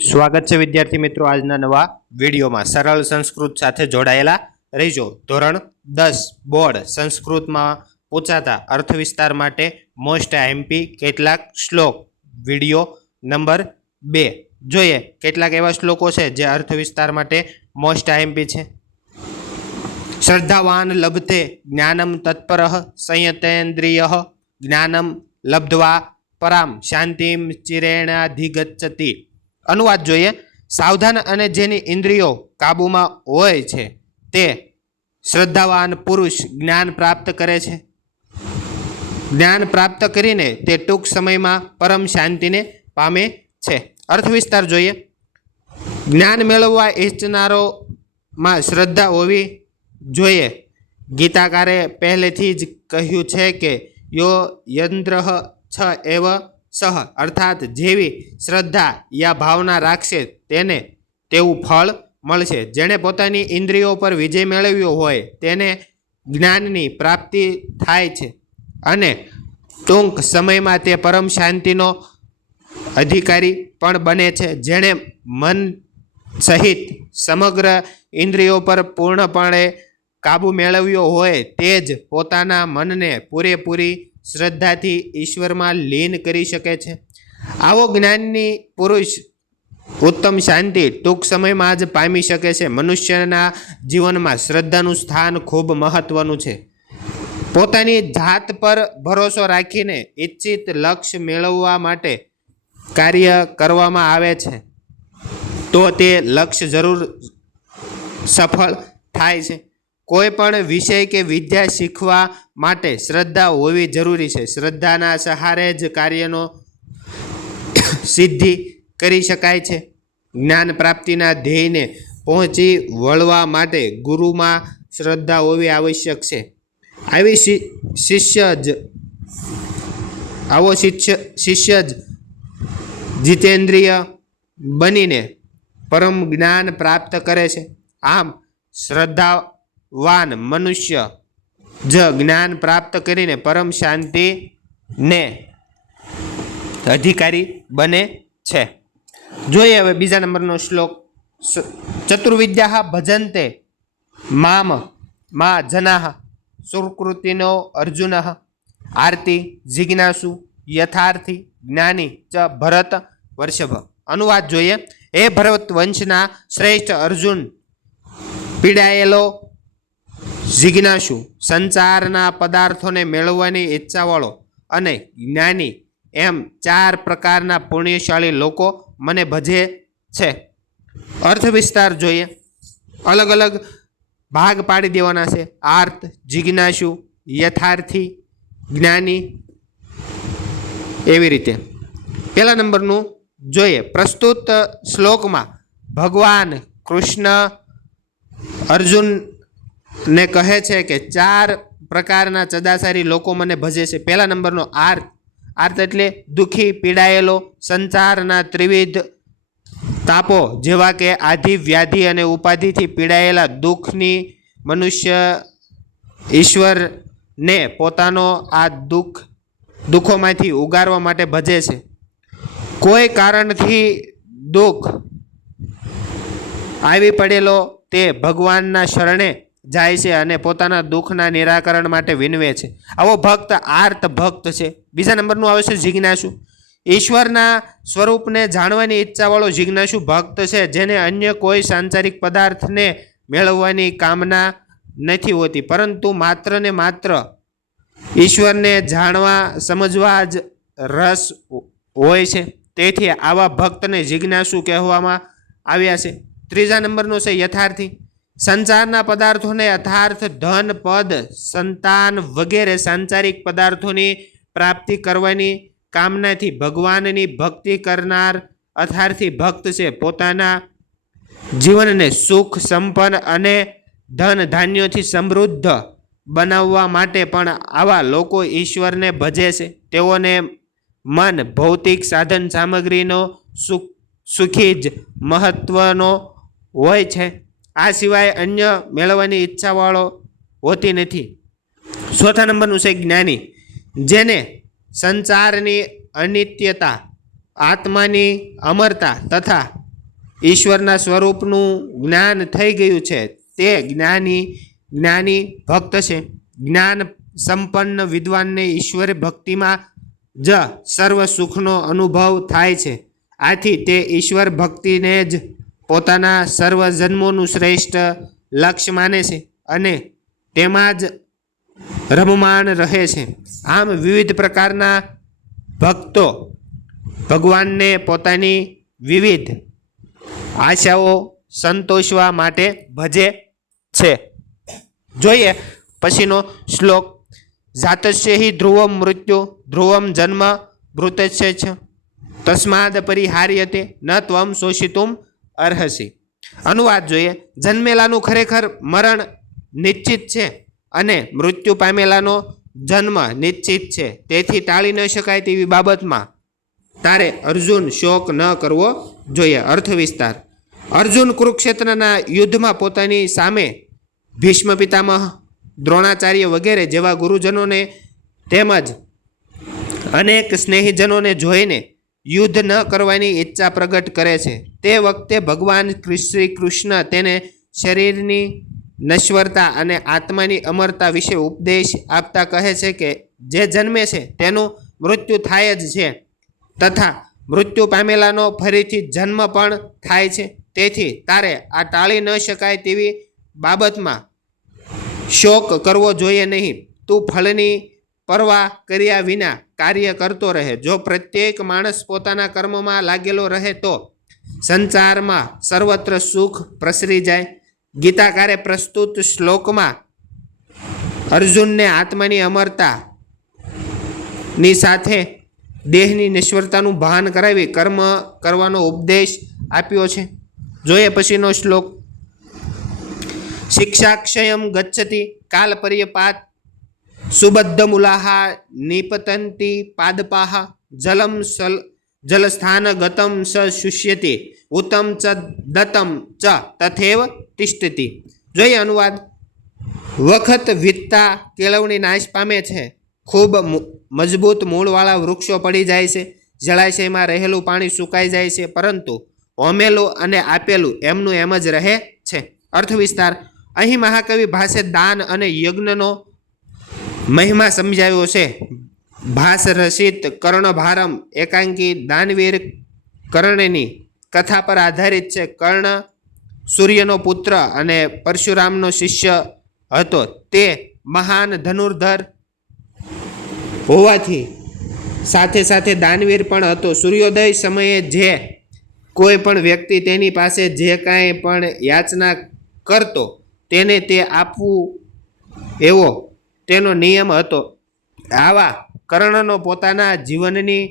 સ્વાગત છે વિદ્યાર્થી મિત્રો આજના નવા વિડીયોમાં સરળ સંસ્કૃત સાથે જોડાયેલા રહેજો। ધોરણ 10 બોર્ડ સંસ્કૃતમાં પૂછાતા અર્થ વિસ્તાર માટે મોસ્ટ આઈએમપી કેટલાક શ્લોક વિડીયો નંબર 2 જોઈએ। કેટલાક એવા શ્લોકો છે જે અર્થ વિસ્તાર માટે મોસ્ટ આઈએમપી છે। શ્રદ્ધાવાન લભતે જ્ઞાનમ તત્પરઃ સંયતેન્દ્રિયઃ જ્ઞાનમ લબ્ધવા પરામ શાંતિમ ચિરેણાધિગચ્છતિ। अनुवाद જોઈએ। સાવધાન અને જેની ઇન્દ્રિયો કાબુમાં હોય છે તે શ્રદ્ધાવાન પુરુષ જ્ઞાન પ્રાપ્ત કરે છે। જ્ઞાન પ્રાપ્ત કરીને તે ટૂંક સમયમાં પરમ શાંતિને પામે છે। અર્થ વિસ્તાર જોઈએ। જ્ઞાન મેળવવા ઈચ્છનારોમાં શ્રદ્ધા હોવી જોઈએ। ગીતાકારે પહેલેથી જ કહ્યું છે કે યો યંદ્રઃ છ એવ સહ અર્થાત જેવી શ્રદ્ધા યા ભાવના રાખશે તેને તેવું ફળ મળશે। જેણે પોતાની ઇન્દ્રિયો પર વિજય મેળવ્યો હોય તેને જ્ઞાનની પ્રાપ્તિ થાય છે અને ટૂંક સમયમાં તે પરમ શાંતિનો અધિકારી પણ બને છે। જેણે મન સહિત સમગ્ર ઇન્દ્રિયો પર પૂર્ણપણે કાબુ મેળવ્યો હોય તે જ પોતાના મનને પૂરેપૂરી શ્રદ્ધાથી ઈશ્વરમાં લીન કરી શકે છે। આવો જ્ઞાની પુરુષ ઉત્તમ શાંતિ ટૂંક સમયમાં જ પામી શકે છે। મનુષ્યના જીવનમાં શ્રદ્ધાનું સ્થાન ખૂબ મહત્વનું છે। પોતાની જાત પર ભરોસો રાખીને ઈચ્છિત લક્ષ્ય મેળવવા માટે કાર્ય કરવામાં આવે છે તો તે લક્ષ્ય જરૂર સફળ થાય છે। કોઈ પણ વિષય કે વિદ્યા શીખવા માટે શ્રદ્ધા હોવી જરૂરી છે। શ્રદ્ધાના સહારે જ કાર્યનો સિદ્ધિ કરી શકાય છે। જ્ઞાન પ્રાપ્તિના ધ્યેયને પહોંચી વળવા માટે ગુરુમાં શ્રદ્ધા હોવી આવશ્યક છે। આવો શિષ્ય જ જીતેન્દ્રિય બનીને પરમ જ્ઞાન પ્રાપ્ત કરે છે। આમ શ્રદ્ધાવાન મનુષ્ય જ જ્ઞાન પ્રાપ્ત કરીને પરમ શાંતિને અધિકારી બને છે। જોઈએ હવે બીજા નંબરનો શ્લોક। ચતુર્વિદ્યા ભજન્તે મામ મા જનાઃ સુકૃતિનો અર્જુન આરતી જિજ્ઞાસુ યથાર્થી જ્ઞાની ચ ભરત વર્ષભ। અનુવાદ જોઈએ। એ ભરત વંશના શ્રેષ્ઠ અર્જુન, પીડાયેલો જિજ્ઞાસુ, સંસારના પદાર્થોને મેળવવાની ઈચ્છાવાળો અને જ્ઞાની એમ 4 પ્રકારના પુણ્યશાળી લોકો મને ભજે છે। અર્થ વિસ્તાર જોઈએ। અલગ અલગ ભાગ પાડી દેવાના છે। આર્ત, જિજ્ઞાસુ, યથાર્થી, જ્ઞાની, એવી રીતે। પહેલા નંબરનું જોઈએ। પ્રસ્તુત શ્લોકમાં ભગવાન કૃષ્ણ અર્જુનને કહે છે કે 4 પ્રકારના સદાચારી લોકો મને ભજે છે। પહેલા નંબરનો આર્ત। આર્ત એટલે દુઃખી, પીડાયેલો, સંસારના ત્રિવિધ તાપો જેવા કે આધિ, વ્યાધિ અને ઉપાધિથી પીડાયેલા દુઃખની મનુષ્ય ઈશ્વરને પોતાનો આ દુઃખોમાંથી ઉગારવા માટે ભજે છે। કોઈ કારણથી દુઃખ આવી પડેલો તે ભગવાનના શરણે જાય છે અને પોતાના દુઃખના નિરાકરણ માટે વિનવે છે। આવો ભક્ત આર્ત ભક્ત છે। બીજા નંબરનું આવે છે જિજ્ઞાસુ। ઈશ્વરના સ્વરૂપને જાણવાની ઈચ્છાવાળો જિજ્ઞાસુ ભક્ત છે જેને અન્ય કોઈ સાંસારિક પદાર્થને મેળવવાની કામના નથી હોતી પરંતુ માત્ર ને માત્ર ઈશ્વરને જાણવા સમજવા જ રસ હોય છે। તેથી આવા ભક્તને જિજ્ઞાસુ કહેવામાં આવ્યા છે। ત્રીજા નંબરનો છે યથાર્થી। સંસારના પદાર્થોને યથાર્થ ધન, પદ, સંતાન વગેરે સાંસારિક પદાર્થોની પ્રાપ્તિ કરવાની કામનાથી ભગવાનની ભક્તિ કરનાર યથાર્થી ભક્ત છે। પોતાના જીવનને સુખ, સંપન્ન અને ધન ધાન્યોથી સમૃદ્ધ બનાવવા માટે પણ આવા લોકો ઈશ્વરને ભજે છે। તેઓને મન ભૌતિક સાધન સામગ્રીનો સુખી જ મહત્વનો હોય છે। આ સિવાય અન્ય મેળવવાની ઈચ્છાવાળો હોતી નથી। ચોથા નંબરનું છે જ્ઞાની। જેને સંસારની અનિત્યતા, આત્માની અમરતા તથા ઈશ્વરના સ્વરૂપનું જ્ઞાન થઈ ગયું છે તે જ્ઞાની ભક્ત છે. જ્ઞાન સંપન્ન વિદ્વાનને ઈશ્વર ભક્તિમાં જ સર્વ સુખનો અનુભવ થાય છે. આથી તે ઈશ્વર ભક્તિને જ પોતાના સર્વ જન્મોનું શ્રેષ્ઠ લક્ષ્ય માને છે અને તેમાં જ રમમાણ રહે છે. આમ વિવિધ પ્રકારના ભક્તો ભગવાનને પોતાની વિવિધ આશાઓ સંતોષવા માટે ભજે છે. જોઈએ પછીનો શ્લોક. જાતસ્ય હિ ધ્રુવમ મૃત્યુ ધ્રુવમ જન્મ મૃતસ્ય છ તસ્માદ પરિહાર્યતે ન ત્વમ શોષિતુમ અર્હસી. અનુવાદ જોઈએ. જન્મેલાનું ખરેખર મરણ નિશ્ચિત છે અને મૃત્યુ પામેલાનો જન્મ નિશ્ચિત છે. તેથી ટાળી ન શકાય તેવી બાબતમાં તારે અર્જુન શોક ન કરવો જોઈએ. અર્થ વિસ્તાર. અર્જુન કુરુક્ષેત્રના યુદ્ધમાં પોતાની સામે ભીષ્મ પિતામહ, દ્રોણાચાર્ય વગેરે જેવા ગુરુજનોને તેમજ અનેક સ્નેહીજનોને જોઈને યુદ્ધ ન કરવાની ઈચ્છા પ્રગટ કરે છે. તે વખતે ભગવાન શ્રી કૃષ્ણ તેને શરીરની નશ્વરતા અને આત્માની અમરતા વિશે ઉપદેશ આપતા કહે છે કે જે જન્મે છે તેનું મૃત્યુ થાય જ છે તથા મૃત્યુ પામેલાનો ફરીથી જન્મ પણ થાય છે. તેથી તારે આ ટાળી ન શકાય તેવી બાબતમાં શોક કરવો જોઈએ નહીં. તું ફળની પરવા કર્યા વિના કાર્ય કરતો રહે. જો પ્રત્યેક માણસ પોતાના કર્મમાં લાગેલો રહે તો સંસારમાં સર્વત્ર સુખ પ્રસરી જાય. ગીતાકારે પ્રસ્તુત શ્લોકમાં અર્જુનને આત્માની અમરતાની સાથે દેહની નિશ્વરતાનું ભાન કરાવી કર્મ કરવાનો ઉપદેશ આપ્યો છે. જોઈએ પછીનો શ્લોક. શિક્ષાક્ષયમ ગચ્છતિ કાલ પર્યપાત સુબદ્ધ મુલાહા નિપતંતી પાદપાહ જલસ્થાન ગતમ સ શુષ્યતિ ઉત્તમ ચ દત્તમ ચ તથેવ તિષ્ઠતિ. જોઈએ અનુવાદ. વખત વીતતા કેળવણી નાશ પામે છે. ખૂબ મજબૂત મૂળવાળા વૃક્ષો પડી જાય છે. જળાશયમાં રહેલું પાણી સુકાઈ જાય છે પરંતુ હોમેલું અને આપેલું એમનું એમ જ રહે છે. અર્થ વિસ્તાર. અહીં મહાકવિ ભાસે દાન અને યજ્ઞનો મહિમા સમજાવ્યો છે. ભાસ રસિત કર્ણભારમ એકાંકી દાનવીર કર્ણની કથા પર આધારિત છે. કર્ણ સૂર્યનો પુત્ર અને પરશુરામનો શિષ્ય હતો. તે મહાન ધનુર્ધર હોવાથી સાથે સાથે દાનવીર પણ હતો. સૂર્યોદય સમયે જે કોઈ પણ વ્યક્તિ તેની પાસે જે કાંઈ પણ યાચના કરતો તેને તે આપવું એવો તેનો નિયમ હતો. આવા કર્ણનો પોતાના જીવનની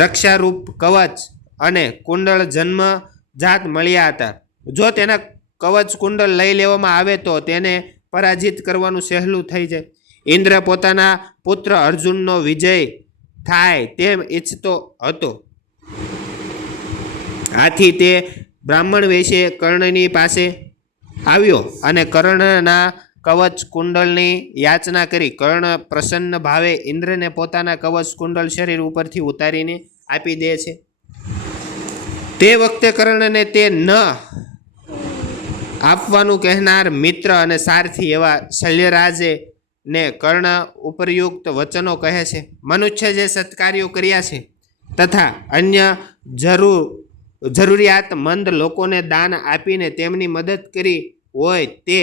રક્ષારૂપ કવચ અને કુંડળ જન્મજાત મળ્યા હતા. જો તેના કવચ કુંડળ લઈ લેવામાં આવે તો તેને પરાજિત કરવાનું સહેલું થઈ જાય. ઇન્દ્ર પોતાના પુત્ર અર્જુનનો વિજય થાય તેમ ઈચ્છતો હતો. આથી તે બ્રાહ્મણ વેશે કર્ણની પાસે આવ્યો અને કર્ણના કવચ કુંડળની યાચના કરી. કર્ણ પ્રસન્ન ભાવે ઇન્દ્રને પોતાના કવચ કુંડળ શરીર ઉપરથી ઉતારીને આપી દે છે. તે વખતે કર્ણને તે ન આપવાનું કહેનાર મિત્ર અને સારથી એવા શલ્યરાજે ને કર્ણ ઉપરયુક્ત વચનો કહે છે. મનુષ્ય જે સત્કાર્યો કર્યા છે તથા અન્ય જરૂરિયાતમંદ લોકોને દાન આપીને તેમની મદદ કરી હોય તે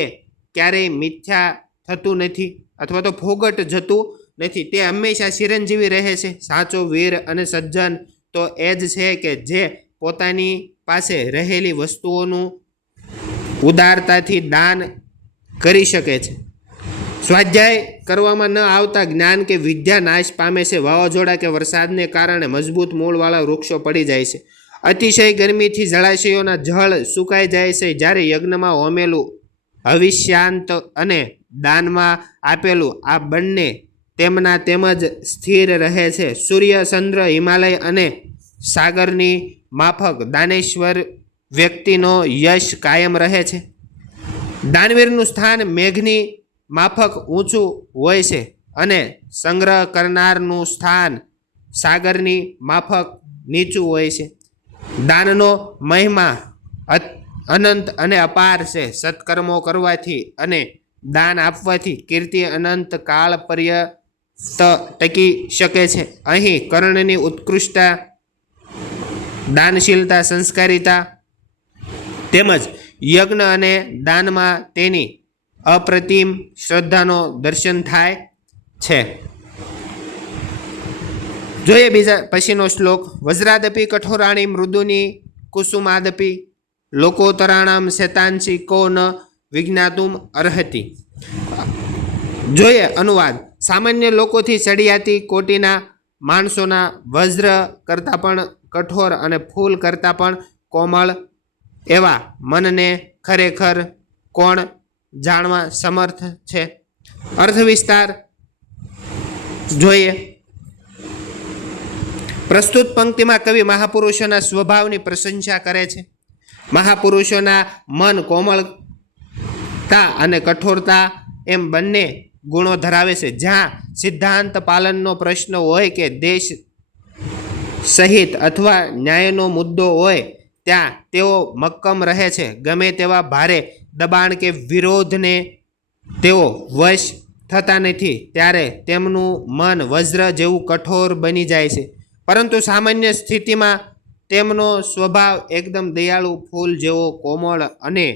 ક્યારેય મિથ્યા થતું નથી અથવા તો ફોગટ જતું નથી. તે હંમેશા ચિરંજીવી રહે છે. સાચો વીર અને સજ્જન તો એ જ છે કે જે પોતાની પાસે રહેલી વસ્તુઓનું ઉદારતાથી દાન કરી શકે છે. સ્વાધ્યાય કરવામાં ન આવતા જ્ઞાન કે વિદ્યા નાશ પામે છે. વાવાઝોડા કે વરસાદને કારણે મજબૂત મૂળવાળા વૃક્ષો પડી જાય છે. અતિશય ગરમીથી જળાશયોના જળ સુકાઈ જાય છે. જ્યારે યજ્ઞમાં હોમેલું હવિષ્યાંત અને દાનમાં આપેલું આ બંને તેમના તેમજ સ્થિર રહે છે. સૂર્ય, ચંદ્ર, હિમાલય અને સાગરની માફક દાનેશ્વર વ્યક્તિનો યશ કાયમ રહે છે. દાનવીરનું સ્થાન મેઘની માફક ઊંચું હોય છે અને સંગ્રહ કરનારનું સ્થાન સાગરની માફક નીચું હોય છે. દાનનો મહિમા અનંત અને અપાર છે. સત્કર્મો કરવાથી અને દાન આપવાથી કીર્તિ અનંત કાળ પર્યંત ટકી શકે છે. અહીં કર્ણની ઉત્કૃષ્ટતા, દાનશીલતા, સંસ્કારિતા તેમજ યજ્ઞ અને દાનમાં તેની અપ્રતિમ શ્રદ્ધાનો દર્શન થાય છે. જોઈએ બીજા પછીનો શ્લોક. વજ્રાદપી કઠોરાણી મૃદુની કુસુમાદપી લોકોતરાણામ શેતાંશી કો ન વિજ્ઞાતુમ અર્હતિ. જોઈએ અનુવાદ. સામાન્ય લોકોથી ચડિયાતી કોટીના માણસોના વજ્ર કરતાં પણ કઠોર અને ફૂલ કરતાં પણ કોમળ એવા મનને ખરેખર કોણ જાણવા સમર્થ છે? અર્થ વિસ્તાર જોઈએ. પ્રસ્તુત પંક્તિમાં કવિ મહાપુરુષોના સ્વભાવની પ્રશંસા કરે છે. મહાપુરુષોના મન કોમળતા અને કઠોરતા એમ બંને ગુણો ધરાવે છે. જ્યાં સિદ્ધાંત પાલનનો પ્રશ્ન હોય કે દેશ સહિત અથવા ન્યાયનો મુદ્દો હોય ત્યાં તેઓ મક્કમ રહે છે. ગમે તેવા ભારે દબાણ કે વિરોધને તેઓ વશ થતા નથી. ત્યારે તેમનું મન વજ્ર જેવું કઠોર બની જાય છે. પરંતુ સામાન્ય સ્થિતિમાં તેમનો સ્વભાવ એકદમ દયાળુ ફૂલ જેવો કોમળ અને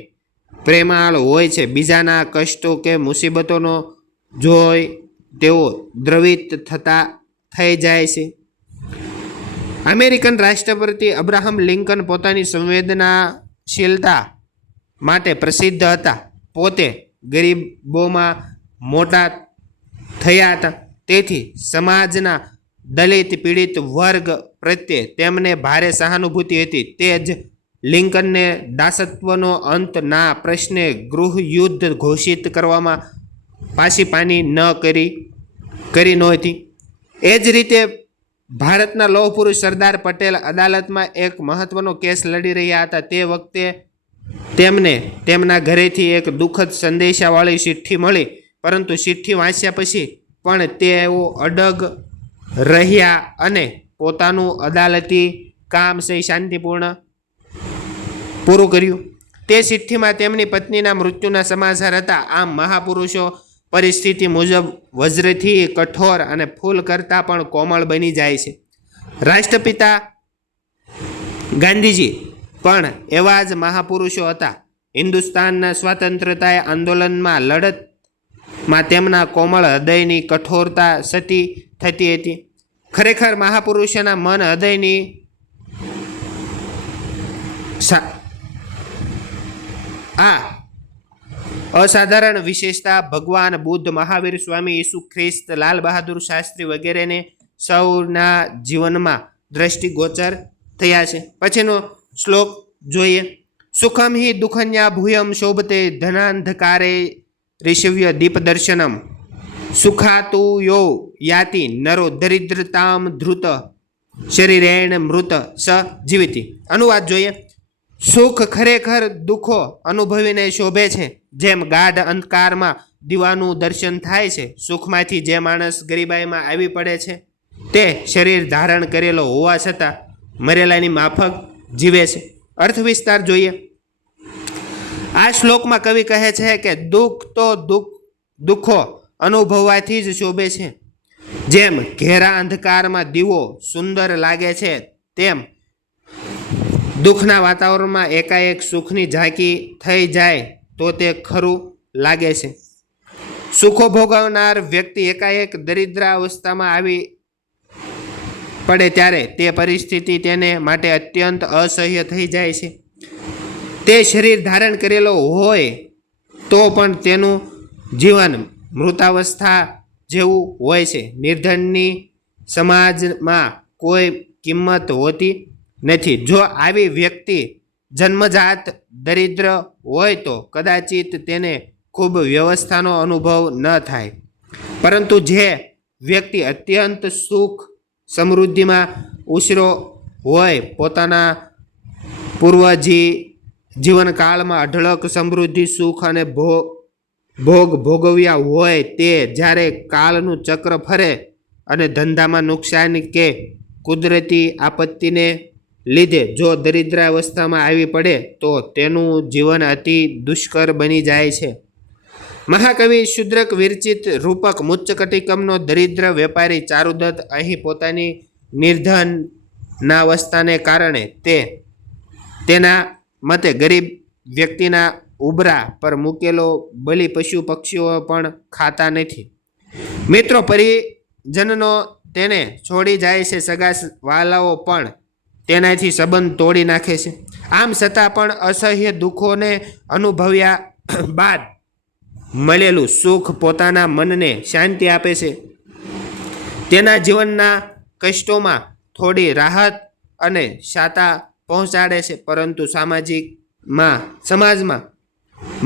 પ્રેમાળ હોય છે. બીજાના કષ્ટો કે મુસીબતોનો જોઈ તેઓ દ્રવિત થઈ જાય છે. અમેરિકન રાષ્ટ્રપતિ અબ્રાહમ લિંકન પોતાની સંવેદનાશીલતા માટે પ્રસિદ્ધ હતા. પોતે ગરીબોમાં મોટા થયા હતા. તેથી સમાજના દલિત પીડિત વર્ગ પ્રત્યે તેમને ભારે સહાનુભૂતિ હતી. તે જ લિંકનને દાસત્વનો અંત ના પ્રશ્ને ગૃહયુદ્ધ ઘોષિત કરવામાં પાસીપાની કરી નહોતી. એ જ રીતે ભારતના લોહ પુરુષ સરદાર પટેલ અદાલતમાં એક મહત્વનો કેસ લડી રહ્યા હતા. તે વખતે તેમને તેમના ઘરેથી એક દુઃખદ સંદેશાવાળી ચિઠ્ઠી મળી. પરંતુ ચિઠ્ઠી વાંચ્યા પછી પણ તેઓ અડગ રહ્યા અને પોતાનું અદાલતી કામ શાંતિપૂર્ણ પૂરું કર્યું. તે ચિઠ્ઠીમાં તેમની પત્નીના મૃત્યુના સમાચાર હતા. આમ મહાપુરુષો પરિસ્થિતિ મુજબ વજ્રથી કઠોર અને ફૂલ કરતાં પણ કોમળ બની જાય છે. રાષ્ટ્રપિતા ગાંધીજી પણ એવા જ મહાપુરુષો હતા. હિન્દુસ્તાનના સ્વાતંત્રતા આંદોલનમાં લડતમાં તેમના કોમળ હૃદયની કઠોરતા થતી હતી. ખરેખર મહાપુરુષોના મન હૃદયની આ અસાધારણ વિશેષતા ભગવાન બુદ્ધ, મહાવીર સ્વામી, ઈસુ ખ્રિસ્ત, લાલ બહાદુર શાસ્ત્રી વગેરેને સૌના જીવનમાં દ્રષ્ટિગોચર થયા છે. પછીનો શ્લોક જોઈએ. સુખમ હિ દુઃખન્યા ભૂયમ શોભતે ધનાંધકારે ઋષવ્ય દીપદર્શનમ સુખાતુ યો યાતિ નરો દરિદ્રતામ ધૃત શરીરેણ મૃત સ જીવિતી. અનુવાદ જોઈએ. સુખ ખરેખર દુઃખો અનુભવીને શોભે છે. જેમ ગાઢ અંધકારમાં દીવાનું દર્શન થાય છે. સુખમાંથી જે માણસ ગરીબાઈમાં આવી પડે છે તે શરીર ધારણ કરેલો હોવા છતાં મરેલાની માફક જીવે છે. અર્થ વિસ્તાર જોઈએ. આ શ્લોકમાં કવિ કહે છે કે દુઃખ તો દુઃખો અનુભવવાથી જ શોભે છે. જેમ ઘેરા અંધકારમાં દીવો સુંદર લાગે છે તેમ દુઃખના વાતાવરણમાં એકાએક સુખની ઝાંકી થઈ જાય તો તે ખરું લાગે છે. સુખો ભોગવનાર વ્યક્તિ એકાએક દરિદ્રાવસ્થામાં આવી પડે ત્યારે તે પરિસ્થિતિ તેને માટે અત્યંત અસહ્ય થઈ જાય છે. તે શરીર ધારણ કરેલો હોય તો પણ તેનું જીવન મૃતાવસ્થા જેવું હોય છે. નિર્ધનની સમાજમાં કોઈ કિંમત હોતી નથી. જો આવી વ્યક્તિ જન્મજાત દરિદ્ર હોય તો કદાચિત તેને ખૂબ વ્યવસ્થાનો અનુભવ ન થાય. પરંતુ જે વ્યક્તિ અત્યંત સુખ સમૃદ્ધિમાં ઉછરો હોય, પોતાના જીવનકાળમાં અઢળક સમૃદ્ધિ, સુખ અને ભોગ ભોગવ્યા હોય, તે જ્યારે કાળનું ચક્ર ફરે અને ધંધામાં નુકસાન કે કુદરતી આપત્તિને લીધે જો દરિદ્રાવસ્થામાં આવી પડે તો તેનું જીવન અતિ દુષ્કર બની જાય છે. મહાકવિ શુદ્રક વિરચિત રૂપક મુચ્ચકટિકમનો દરિદ્ર વેપારી ચારુદત્ત અહીં પોતાની નિર્ધનાવસ્થાને કારણે તેના મતે ગરીબ વ્યક્તિના ઉબરા પર મૂકેલો બલિ પશુ પક્ષીઓ પણ ખાતા નથી. મિત્રો, પરિજનનો તેને છોડી જાય છે, સગા વાલાઓ પણ તેનાથી સંબંધ તોડી નાખે છે. આમ છતાં પણ અસહ્ય દુઃખોને અનુભવ્યા બાદ મળેલું સુખ પોતાના મનને શાંતિ આપે છે. તેના જીવનના કષ્ટોમાં થોડી રાહત અને શાતા પહોંચાડે છે. પરંતુ સમાજમાં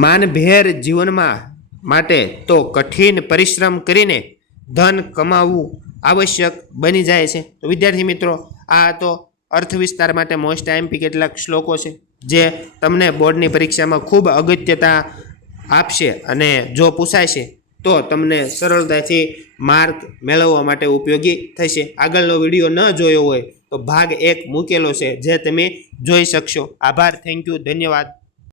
માનભેર જીવનમાં માટે તો કઠિન પરિશ્રમ કરીને ધન કમાવવું આવશ્યક બની જાય છે. તો વિદ્યાર્થી મિત્રો, આ તો અર્થ વિસ્તાર માટે મોસ્ટ આઈએમપી કેટલાક શ્લોકો છે જે તમને બોર્ડની પરીક્ષામાં ખૂબ અગત્યતા આપશે અને જો પૂછાય છે તો તમને સરળતાથી માર્ક મેળવવા માટે ઉપયોગી થશે. આગળનો વિડીયો ન જોયો હોય તો ભાગ 1 મૂકેલો છે જે તમે જોઈ શકશો. આભાર, થેન્ક યુ, ધન્યવાદ.